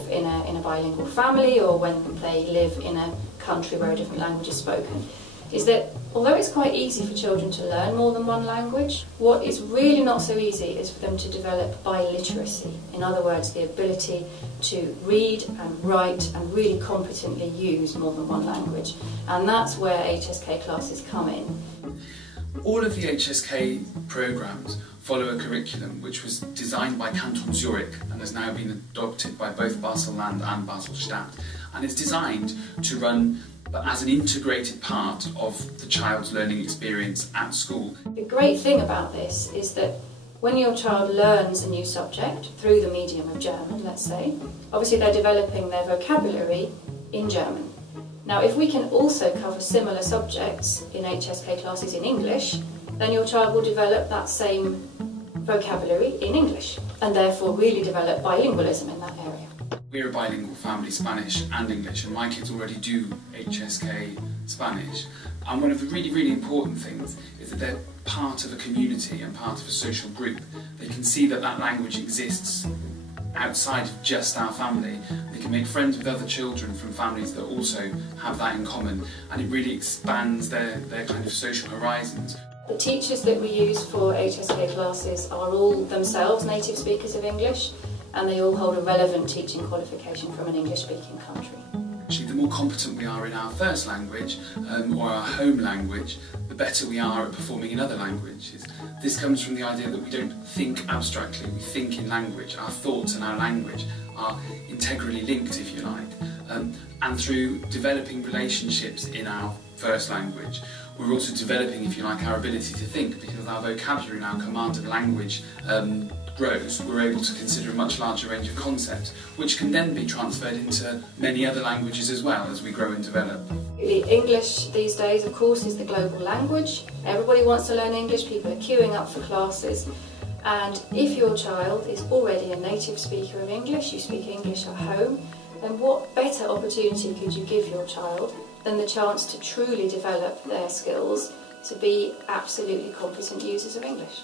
live in a bilingual family or when they live in a country where a different language is spoken, is that although it's quite easy for children to learn more than one language, what is really not so easy is for them to develop biliteracy. In other words, the ability to read and write and really competently use more than one language. And that's where HSK classes come in. All of the HSK programmes follow a curriculum which was designed by Canton Zurich and has now been adopted by both Basel-Land and Basel-Stadt, and it's designed to run as an integrated part of the child's learning experience at school. The great thing about this is that when your child learns a new subject through the medium of German, let's say, obviously they're developing their vocabulary in German. Now, if we can also cover similar subjects in HSK classes in English, then your child will develop that same vocabulary in English and therefore really develop bilingualism in that area. We're a bilingual family, Spanish and English, and my kids already do HSK Spanish. And one of the really important things is that they're part of a community and part of a social group. They can see that that language exists outside of just our family. They can make friends with other children from families that also have that in common, and it really expands their kind of social horizons. The teachers that we use for HSK classes are all themselves native speakers of English, and they all hold a relevant teaching qualification from an English-speaking country. Actually, the more competent we are in our first language, or our home language, the better we are at performing in other languages. This comes from the idea that we don't think abstractly, we think in language. Our thoughts and our language are integrally linked, if you like. And through developing relationships in our first language, we're also developing, if you like, our ability to think, because our vocabulary and our command of language grows. We're able to consider a much larger range of concepts, which can then be transferred into many other languages as well as we grow and develop. English these days, of course, is the global language. Everybody wants to learn English, people are queuing up for classes. And if your child is already a native speaker of English, you speak English at home, then what better opportunity could you give your child than the chance to truly develop their skills to be absolutely competent users of English?